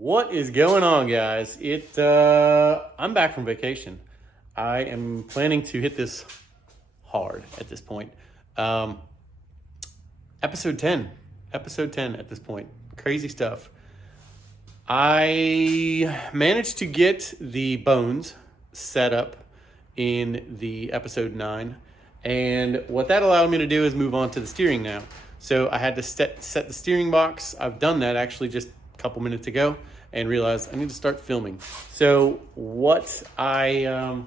What is going on, guys? I'm back from vacation. I am planning to hit this hard at this point. Um, episode 10. Episode 10 at this point. Crazy stuff. I managed to get the bones set up in the episode 9. And what that allowed me to do is move on to the steering now. So I had to set the steering box. I've done that actually just a couple minutes ago and realized I need to start filming. So what I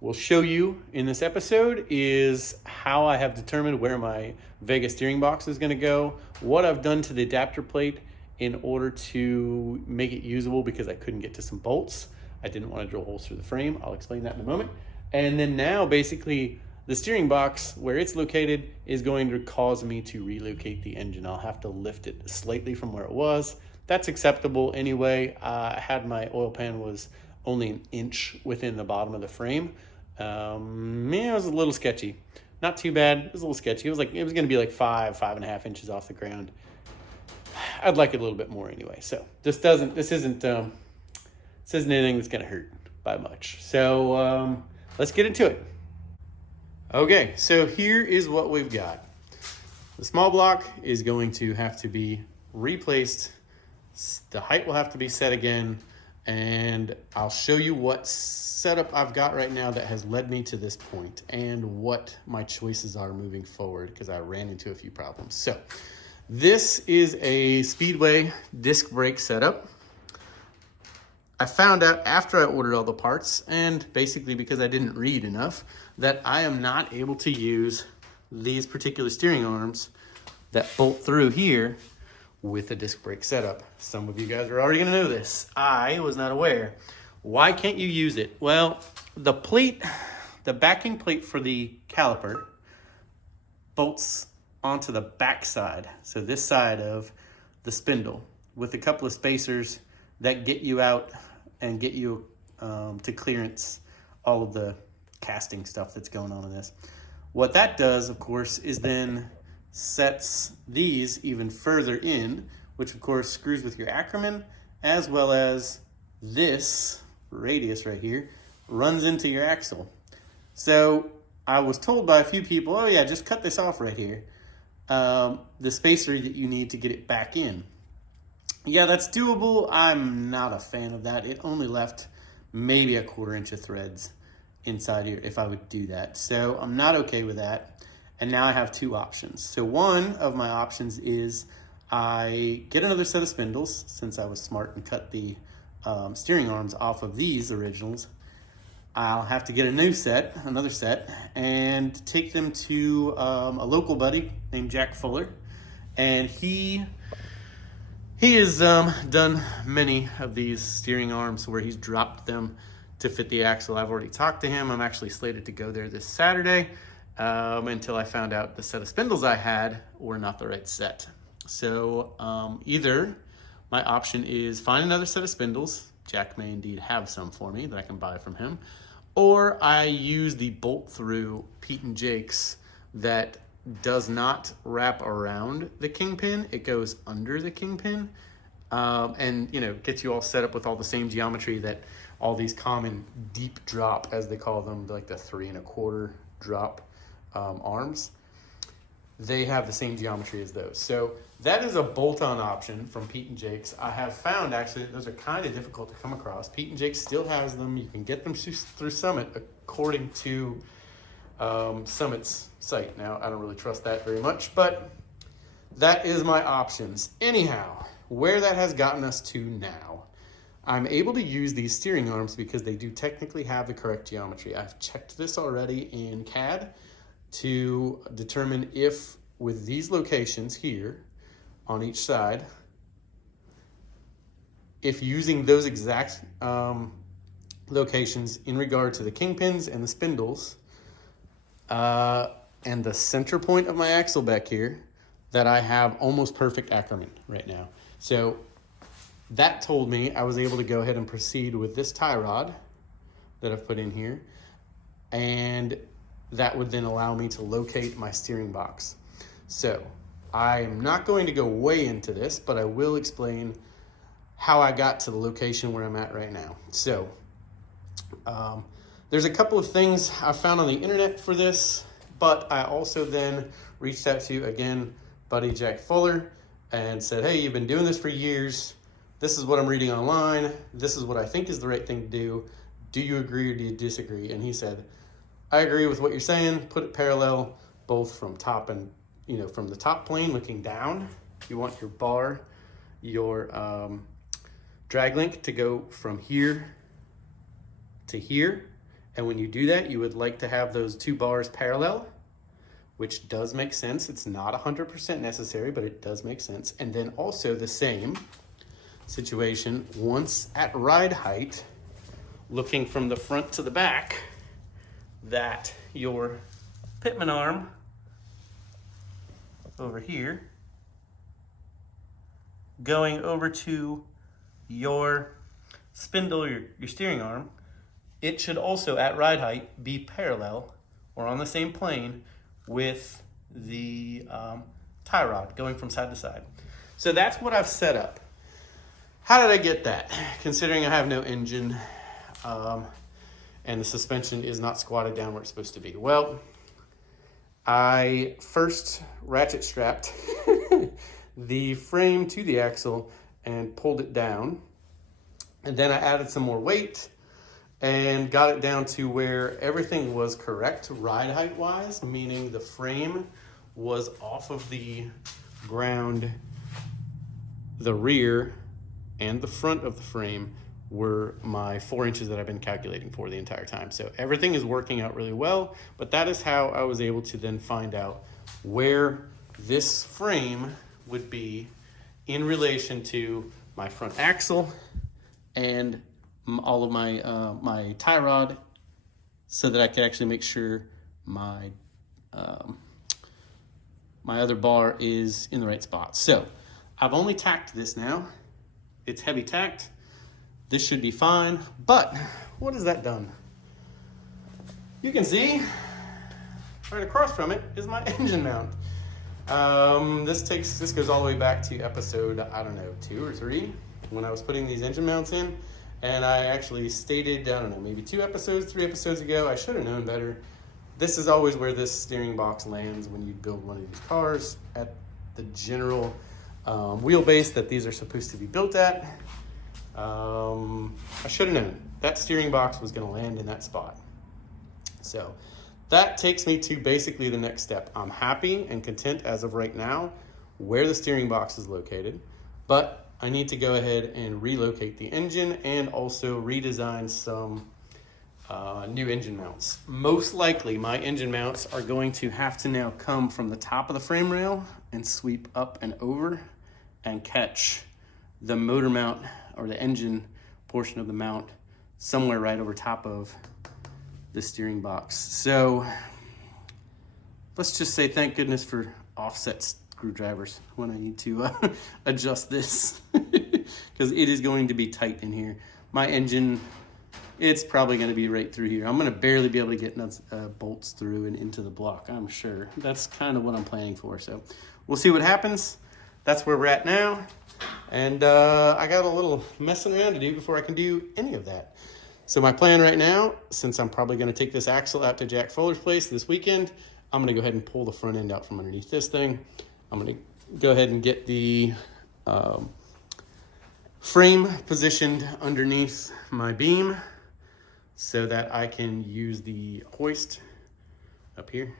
will show you in this episode is how I have determined where my Vega steering box is going to go, what I've done to the adapter plate in order to make it usable because I couldn't get to some bolts. I didn't want to drill holes through the frame. I'll explain that in a moment. And then now basically the steering box, where it's located, is going to cause me to relocate the engine. I'll have to lift it slightly from where it was. That's acceptable anyway. I had my oil pan was only an inch within the bottom of the frame. It was a little sketchy. Not too bad. It was a little sketchy. It was going to be like 5.5 inches off the ground. I'd like it a little bit more anyway. So this isn't anything that's going to hurt by much. So let's get into it. Okay, so here is what we've got. The small block is going to have to be replaced. The height will have to be set again, and I'll show you what setup I've got right now that has led me to this point and what my choices are moving forward because I ran into a few problems. So this is a Speedway disc brake setup. I found out after I ordered all the parts, and basically because I didn't read enough, that I am not able to use these particular steering arms that bolt through here with a disc brake setup. Some of you guys are already gonna know this. I was not aware. Why can't you use it? Well, the backing plate for the caliper bolts onto the back side. So this side of the spindle with a couple of spacers that get you out and get you to clearance all of the casting stuff that's going on in this. What that does, of course, is then sets these even further in, which of course screws with your Ackerman, as well as this radius right here runs into your axle. So I was told by a few people, oh yeah, just cut this off right here. The spacer that you need to get it back in. Yeah, that's doable. I'm not a fan of that. It only left maybe 1/4 inch of threads inside here if I would do that. So I'm not okay with that. And now I have two options. So one of my options is I get another set of spindles, since I was smart and cut the steering arms off of these originals. I'll have to get another set, and take them to a local buddy named Jack Fuller. And he has done many of these steering arms where he's dropped them to fit the axle. I've already talked to him. I'm actually slated to go there this Saturday until I found out the set of spindles I had were not the right set. So either my option is find another set of spindles. Jack may indeed have some for me that I can buy from him. Or I use the bolt through Pete and Jake's that does not wrap around the kingpin. It goes under the kingpin and gets you all set up with all the same geometry that all these common deep drop, as they call them, like the 3 1/4 drop arms. They have the same geometry as those. So that is a bolt-on option from Pete and Jake's. I have found actually those are kind of difficult to come across. Pete and Jake's still has them. You can get them through Summit according to Summit's site. Now, I don't really trust that very much, but that is my options. Anyhow, where that has gotten us to now, I'm able to use these steering arms because they do technically have the correct geometry. I've checked this already in CAD to determine if with these locations here on each side, if using those exact locations in regard to the kingpins and the spindles and the center point of my axle back here, that I have almost perfect Ackerman right now. So that told me I was able to go ahead and proceed with this tie rod that I've put in here, and that would then allow me to locate my steering box. So I'm not going to go way into this, but I will explain how I got to the location where I'm at right now. So there's a couple of things I found on the internet for this, but I also then reached out to, again, buddy Jack Fuller and said, hey, you've been doing this for years. This is what I'm reading online. This is what I think is the right thing to do. Do you agree or do you disagree? And he said, I agree with what you're saying. Put it parallel, both from top and, from the top plane looking down. You want your bar, your drag link to go from here to here. And when you do that, you would like to have those two bars parallel, which does make sense. It's not 100% necessary, but it does make sense. And then also the same situation, once at ride height, looking from the front to the back, that your pitman arm over here going over to your spindle, your steering arm, it should also at ride height be parallel or on the same plane with the tie rod going from side to side. So that's what I've set up. How did I get that? Considering I have no engine and the suspension is not squatted down where it's supposed to be. Well, I first ratchet strapped the frame to the axle and pulled it down. And then I added some more weight and got it down to where everything was correct ride height wise, meaning the frame was off of the ground, the rear and the front of the frame were my 4 inches that I've been calculating for the entire time. So everything is working out really well, but that is how I was able to then find out where this frame would be in relation to my front axle and all of my my tie rod, so that I could actually make sure my my other bar is in the right spot. So I've only tacked this now. It's heavy tacked. This should be fine, but what has that done? You can see right across from it is my engine mount. This goes all the way back to episode, I don't know, 2 or 3, when I was putting these engine mounts in. And I actually stated, I don't know, maybe 3 episodes ago, I should have known better. This is always where this steering box lands when you build one of these cars, at the general wheelbase that these are supposed to be built at. I should have known that steering box was going to land in that spot. So that takes me to basically the next step. I'm happy and content as of right now where the steering box is located, but I need to go ahead and relocate the engine and also redesign some new engine mounts. Most likely my engine mounts are going to have to now come from the top of the frame rail and sweep up and over and catch the motor mount or the engine portion of the mount somewhere right over top of the steering box. So let's just say thank goodness for offset screwdrivers when I need to adjust this, because it is going to be tight in here. My engine, it's probably going to be right through here. I'm going to barely be able to get nuts, bolts through and into the block, I'm sure. That's kind of what I'm planning for. So we'll see what happens. That's where we're at now. And I got a little messing around to do before I can do any of that. So my plan right now, since I'm probably going to take this axle out to Jack Fuller's place this weekend, I'm going to go ahead and pull the front end out from underneath this thing. I'm going to go ahead and get the frame positioned underneath my beam so that I can use the hoist up here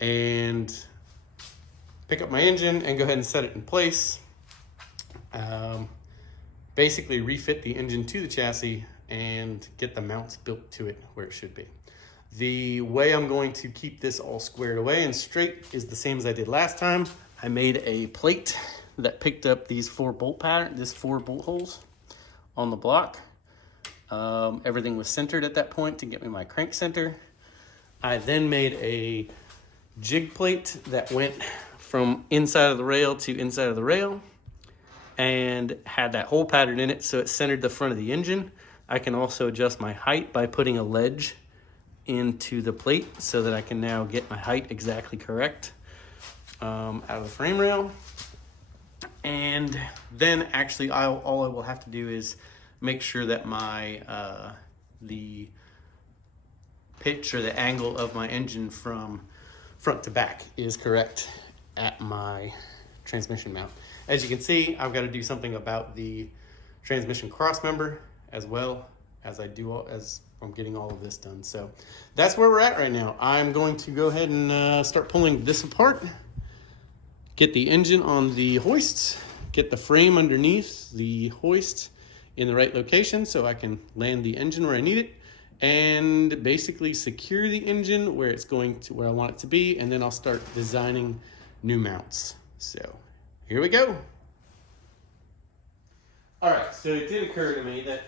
and pick up my engine and go ahead and set it in place. Basically refit the engine to the chassis and get the mounts built to it where it should be. The way I'm going to keep this all squared away and straight is the same as I did last time. I made a plate that picked up these 4 bolt holes on the block. Everything was centered at that point to get me my crank center. I then made a jig plate that went from inside of the rail to inside of the rail and had that hole pattern in it so it centered the front of the engine. I can also adjust my height by putting a ledge into the plate so that I can now get my height exactly correct out of the frame rail. And then actually all I will have to do is make sure that my the pitch or the angle of my engine from front to back is correct at my transmission mount. As you can see, I've got to do something about the transmission cross member as well as I'm getting all of this done. So that's where we're at right now. I'm going to go ahead and start pulling this apart, get the engine on the hoist, get the frame underneath the hoist in the right location so I can land the engine where I need it, and basically secure the engine where I want it to be, and then I'll start designing new mounts. So here we go. All right, so it did occur to me that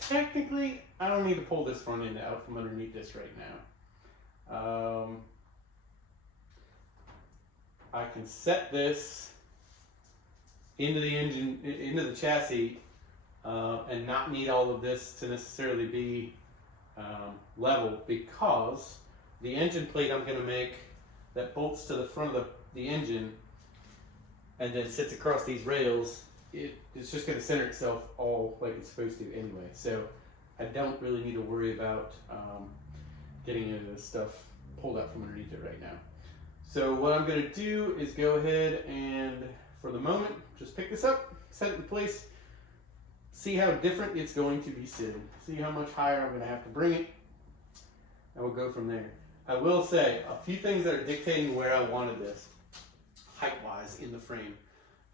technically I don't need to pull this front end out from underneath this right now. I can set this into the engine, into the chassis, and not need all of this to necessarily be level, because the engine plate I'm going to make that bolts to the front of the engine and then sits across these rails, it's just going to center itself all like it's supposed to anyway. So I don't really need to worry about getting any of this stuff pulled out from underneath it right now. So what I'm going to do is go ahead and, for the moment, just pick this up, set it in place, see how different it's going to be sitting, see how much higher I'm going to have to bring it, and we'll go from there. I will say a few things that are dictating where I wanted this, height-wise, in the frame.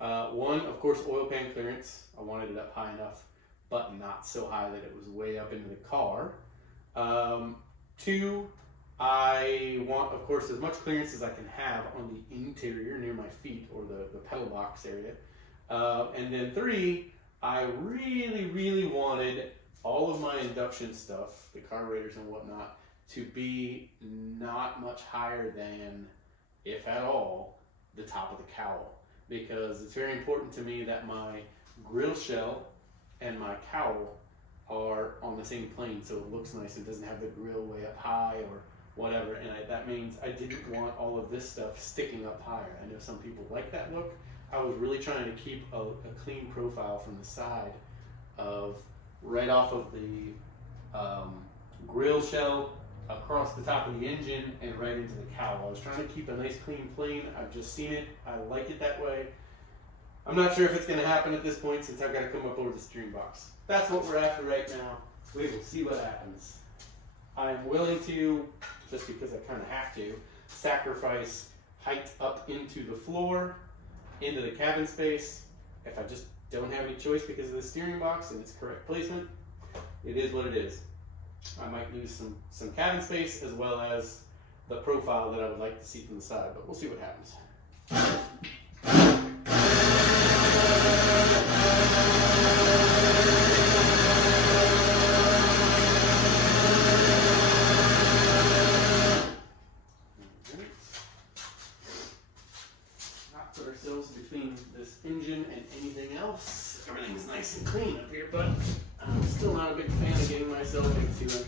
One, of course, oil pan clearance. I wanted it up high enough, but not so high that it was way up into the car. Two, I want, of course, as much clearance as I can have on the interior near my feet or the pedal box area. And then three, I really wanted all of my induction stuff, the carburetors and whatnot, to be not much higher than, if at all, the top of the cowl. Because it's very important to me that my grill shell and my cowl are on the same plane, so it looks nice and doesn't have the grill way up high or whatever. And that means I didn't want all of this stuff sticking up higher. I know some people like that look. I was really trying to keep a clean profile from the side of right off of the grill shell across the top of the engine and right into the cowl. I was trying to keep a nice clean plane. I've just seen it. I like it that way. I'm not sure if it's going to happen at this point since I've got to come up over the steering box. That's what we're after right now. We will see what happens. I'm willing to, just because I kind of have to, sacrifice height up into the floor, into the cabin space. If I just don't have any choice because of the steering box and its correct placement, it is what it is. I might lose some cabin space as well as the profile that I would like to see from the side, but we'll see what happens. Not put ourselves between this engine and anything else. Everything's nice and clean up here, but I'm still not a big fan of getting myself into a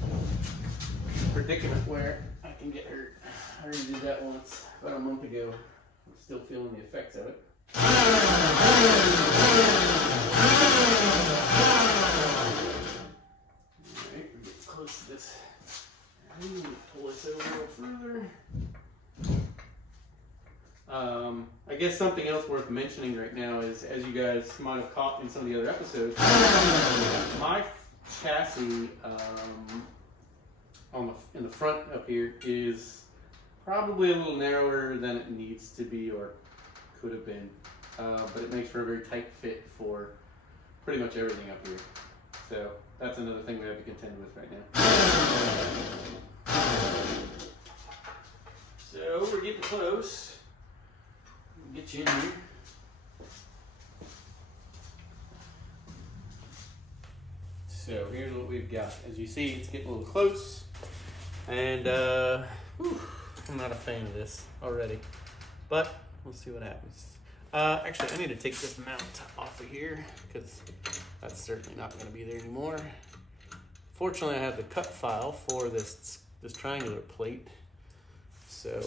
predicament where I can get hurt. I already did that once about a month ago. I'm still feeling the effects of it. Alright, we're getting close to this. I'm going to pull this over a little further. I guess something else worth mentioning right now is, as you guys might have caught in some of the other episodes, my chassis in the front up here is probably a little narrower than it needs to be or could have been, but it makes for a very tight fit for pretty much everything up here. So that's another thing we have to contend with right now. So we're getting close. Get you in here. So here's what we've got. As you see, it's getting a little close, and I'm not a fan of this already, but we'll see what happens. Actually, I need to take this mount off of here because that's certainly not going to be there anymore. Fortunately, I have the cut file for this triangular plate, so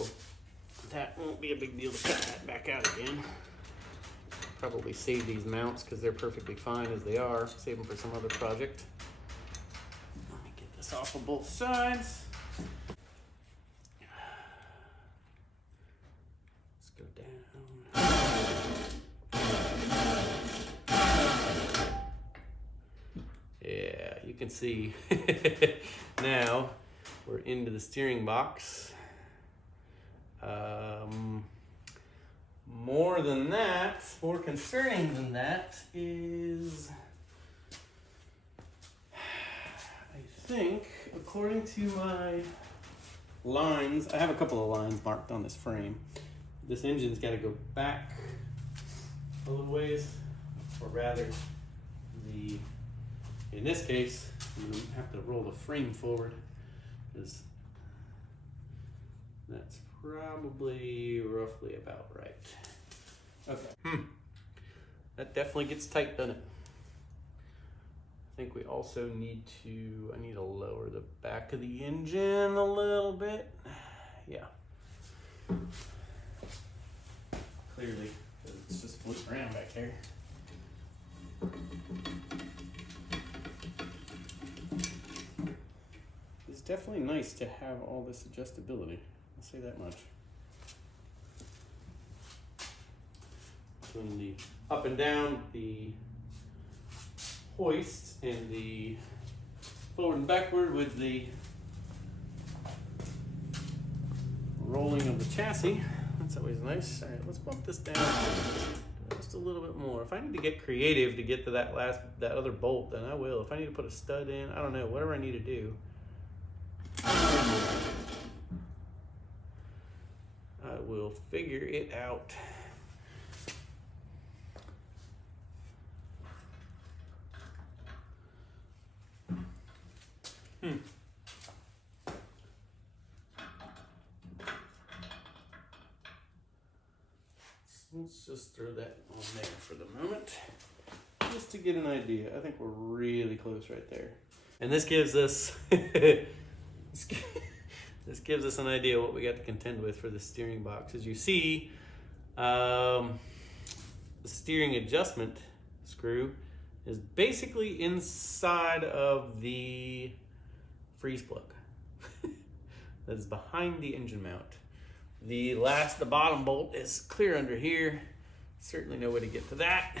that won't be a big deal to cut that back out again. probably save these mounts because they're perfectly fine as they are. Save them for some other project. Let me get this off of both sides. Let's go down. Yeah, you can see now we're into the steering box. More than that, more concerning than that is, I think, according to my lines, I have a couple of lines marked on this frame. This engine's got to go back a little ways, or rather, in this case, I'm going to have to roll the frame forward, because that's probably roughly about right. Okay. That definitely gets tight, doesn't it? I think we also need to, I need to lower the back of the engine a little bit. Yeah. Clearly, because it's just floating around back there. It's definitely nice to have all this adjustability. I'll say that much. Between the up and down, the hoist, and the forward and backward with the rolling of the chassis. That's always nice. All right, let's bump this down just a little bit more. If I need to get creative to get to that other bolt, then I will. If I need to put a stud in, I don't know, whatever I need to do. I will figure it out. Let's just throw that on there for the moment, just to get an idea. I think we're really close right there. And this gives us this gives us an idea of what we got to contend with for the steering box. As you see, the steering adjustment screw is basically inside of the freeze plug that is behind the engine mount. The bottom bolt is clear under here. Certainly no way to get to that.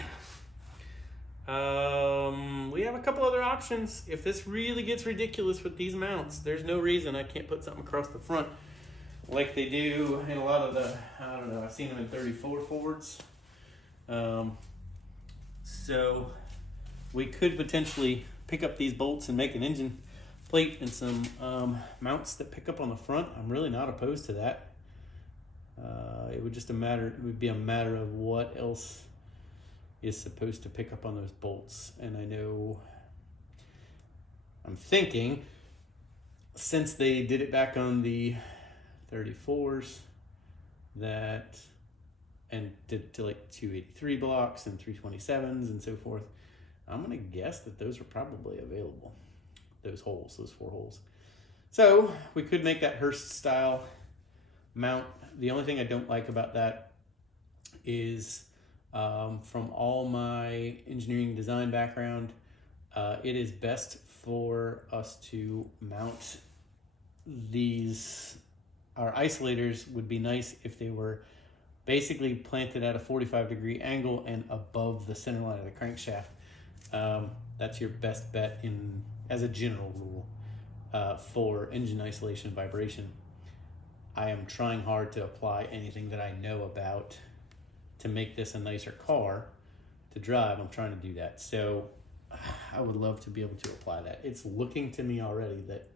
We have a couple other options. If this really gets ridiculous with these mounts, there's no reason I can't put something across the front like they do in a lot of the, I don't know, I've seen them in 34 Fords. So we could potentially pick up these bolts and make an engine plate and some mounts that pick up on the front. I'm really not opposed to that. It would be a matter of what else is supposed to pick up on those bolts. And I'm thinking, since they did it back on the 34s, and did it to like 283 blocks and 327s and so forth, I'm gonna guess that those are probably available. Those 4 holes. So we could make that Hurst style mount. The only thing I don't like about that is, from all my engineering design background, it is best for us to mount these. Our isolators would be nice if they were basically planted at a 45-degree angle and above the center line of the crankshaft. That's your best bet as a general rule for engine isolation vibration. I am trying hard to apply anything that I know about to make this a nicer car to drive. I'm trying to do that. So I would love to be able to apply that. It's looking to me already that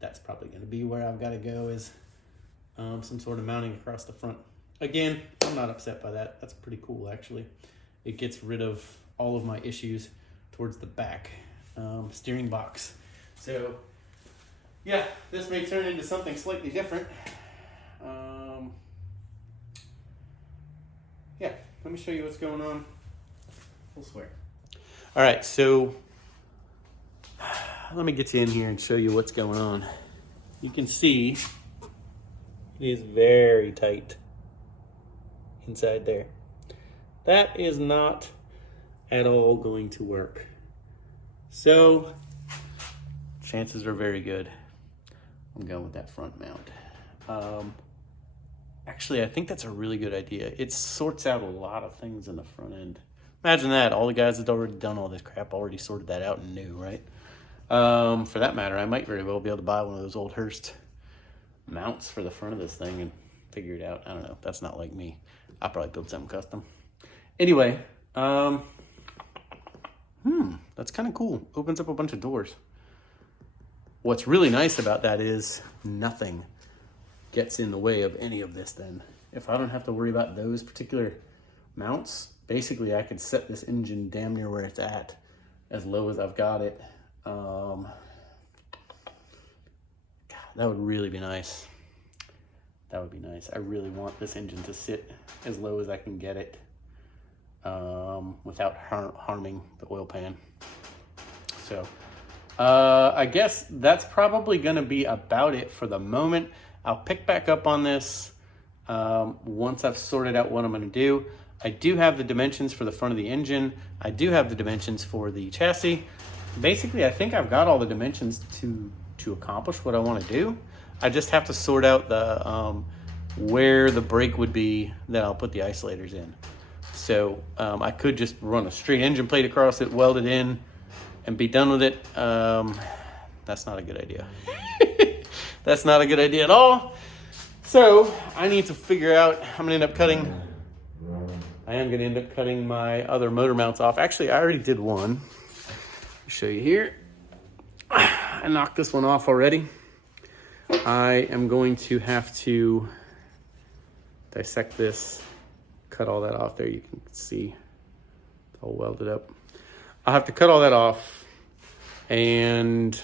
that's probably going to be where I've got to go, is some sort of mounting across the front. Again, I'm not upset by that. That's pretty cool, actually. It gets rid of all of my issues towards the back steering box. So yeah, this may turn into something slightly different. Yeah, let me show you what's going on. We'll swear. All right, so let me get you in here and show you what's going on. You can see it is very tight inside there. That is not at all going to work. So chances are very good I'm going with that front mount. Actually, I think that's a really good idea. It sorts out a lot of things in the front end. Imagine that. All the guys that already done all this crap already sorted that out and knew, right? For that matter, I might very well be able to buy one of those old Hurst mounts for the front of this thing and figure it out. I don't know. That's not like me. I'll probably build something custom. Anyway, that's kind of cool. Opens up a bunch of doors. What's really nice about that is nothing gets in the way of any of this then. If I don't have to worry about those particular mounts, basically I could set this engine damn near where it's at, as low as I've got it. God, that would really be nice. That would be nice. I really want this engine to sit as low as I can get it without harming the oil pan. So I guess that's probably going to be about it for the moment. I'll pick back up on this once I've sorted out what I'm going to do. I do have the dimensions for the front of the engine. I do have the dimensions for the chassis. Basically, I think I've got all the dimensions to accomplish what I want to do. I just have to sort out the where the brake would be that I'll put the isolators in. So I could just run a straight engine plate across it, weld it in, and be done with it. That's not a good idea. That's not a good idea at all. So I need to figure out, I am going to end up cutting my other motor mounts off. Actually, I already did one. I'll show you here. I knocked this one off already. I am going to have to dissect this, cut all that off there. You can see it's all welded up. I'll have to cut all that off and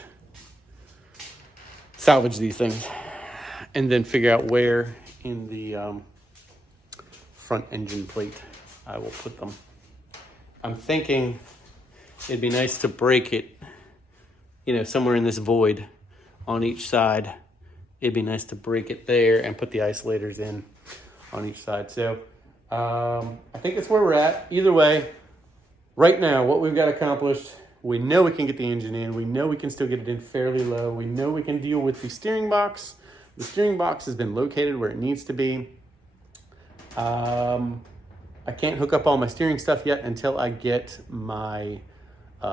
salvage these things and then figure out where in the front engine plate I will put them. I'm thinking it'd be nice to break it, you know, somewhere in this void on each side. It'd be nice to break it there and put the isolators in on each side. So I think that's where we're at. Either way, right now, what we've got accomplished, we know we can get the engine in. We know we can still get it in fairly low. We know we can deal with the steering box. The steering box has been located where it needs to be. I can't hook up all my steering stuff yet until I get my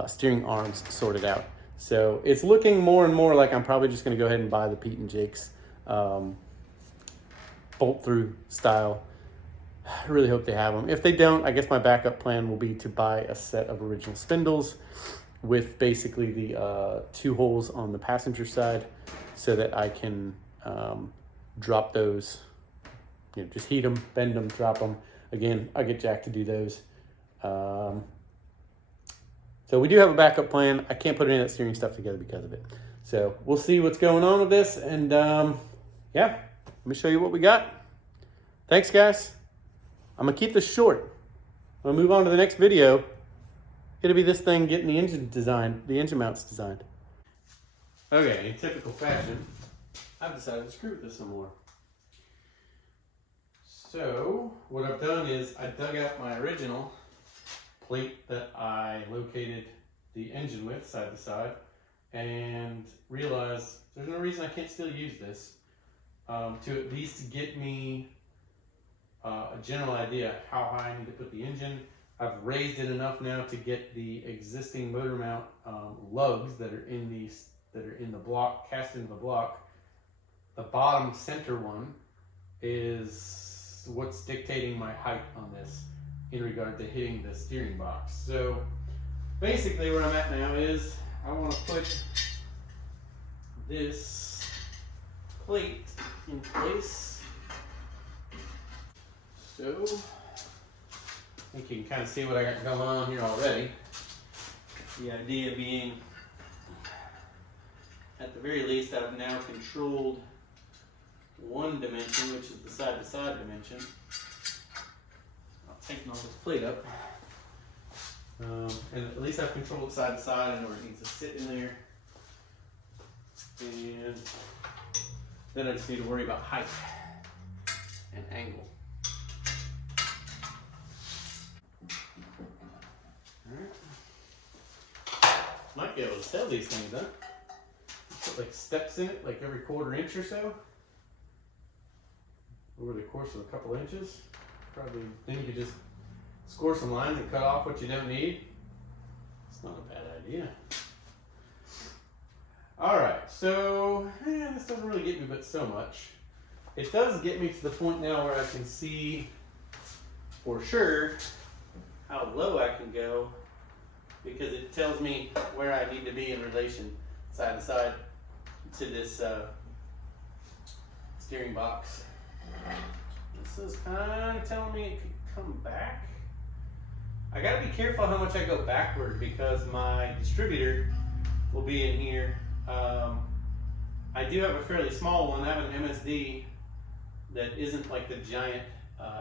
steering arms sorted out. So it's looking more and more like I'm probably just going to go ahead and buy the Pete and Jake's bolt-through style. I really hope they have them. If they don't, I guess my backup plan will be to buy a set of original spindles with basically the 2 holes on the passenger side so that I can drop those, you know, just heat them, bend them, drop them. Again, I get Jack to do those. So we do have a backup plan. I can't put any of that steering stuff together because of it. So we'll see what's going on with this. And yeah, let me show you what we got. Thanks, guys. I'm going to keep this short. I'm going to move on to the next video. It'll be this thing getting the engine designed, the engine mounts designed. Okay, in typical fashion, I've decided to screw with this some more. So what I've done is I dug out my original plate that I located the engine with side to side and realized there's no reason I can't still use this to at least get me a general idea how high I need to put the engine. I've raised it enough now to get the existing motor mount lugs that are in the block, cast into the block. The bottom center one is what's dictating my height on this in regard to hitting the steering box. So basically where I'm at now is I want to put this plate in place. So I think you can kind of see what I got going on here already. The idea being, at the very least, I've now controlled one dimension, which is the side-to-side dimension. I'll tighten all this plate up. And at least I've controlled side to side. I know where it needs to sit in there. And then I just need to worry about height and angle. might be able to sell these things, huh? Put like steps in it, like every 1/4 inch or so. Over the course of a couple inches. Probably, then you could just score some lines and cut off what you don't need. It's not a bad idea. All right, so this doesn't really get me but so much. It does get me to the point now where I can see for sure how low I can go, because it tells me where I need to be in relation side to side to this steering box. This is kind of telling me it could come back. I gotta be careful how much I go backward because my distributor will be in here. I do have a fairly small one. I have an MSD that isn't like the giant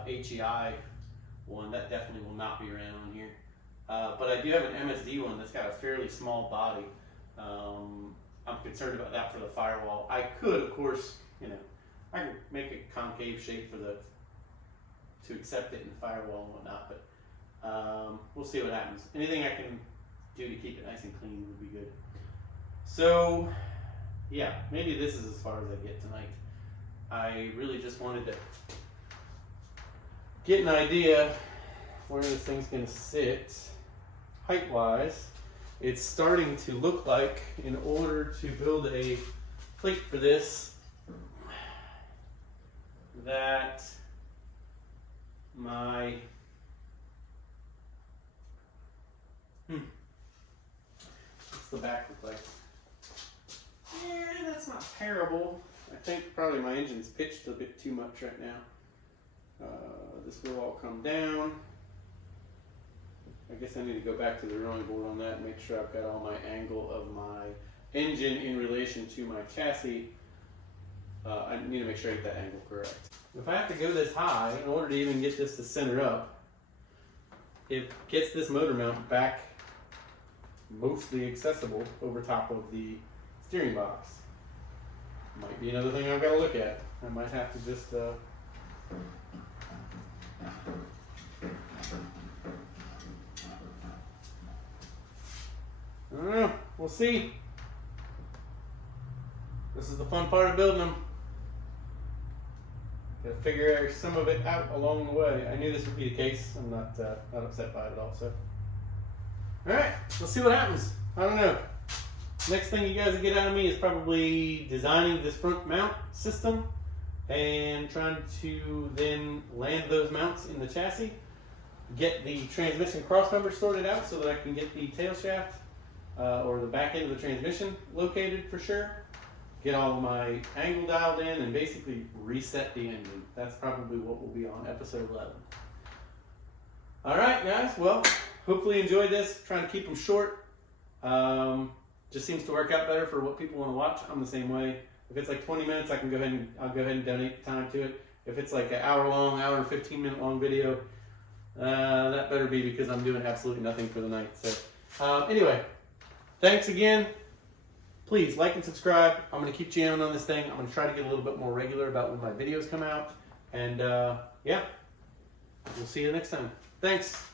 HEI one. That definitely will not be around on here. But I do have an MSD one that's got a fairly small body. I'm concerned about that for the firewall. I could, of course, I can make a concave shape for to accept it in the firewall and whatnot, but we'll see what happens. Anything I can do to keep it nice and clean would be good. So, yeah, maybe this is as far as I get tonight. I really just wanted to get an idea where this thing's going to sit height-wise. It's starting to look like, in order to build a plate for this, that my what's the back look like? Yeah, that's not terrible. I think probably my engine's pitched a bit too much right now. This will all come down. I guess I need to go back to the drawing board on that and make sure I've got all my angle of my engine in relation to my chassis. I need to make sure I get that angle correct. If I have to go this high in order to even get this to center up, it gets this motor mount back mostly accessible over top of the steering box. Might be another thing I've got to look at. I might have to just I don't know. We'll see. This is the fun part of building them. Gotta figure some of it out along the way. I knew this would be the case. I'm not upset by it at all. So, all right, let's see what happens. I don't know. Next thing you guys will get out of me is probably designing this front mount system and trying to then land those mounts in the chassis. Get the transmission crossmember sorted out so that I can get the tail shaft or the back end of the transmission located for sure. Get all of my angle dialed in and basically reset the engine. That's probably what will be on episode 11. All right, guys. Well, hopefully you enjoyed this. Trying to keep them short. Just seems to work out better for what people want to watch. I'm the same way. If it's like 20 minutes, I'll go ahead and donate time to it. If it's like an hour and 15-minute long video, that better be because I'm doing absolutely nothing for the night. So anyway, thanks again. Please like and subscribe. I'm going to keep jamming on this thing. I'm going to try to get a little bit more regular about when my videos come out. And yeah, we'll see you next time. Thanks.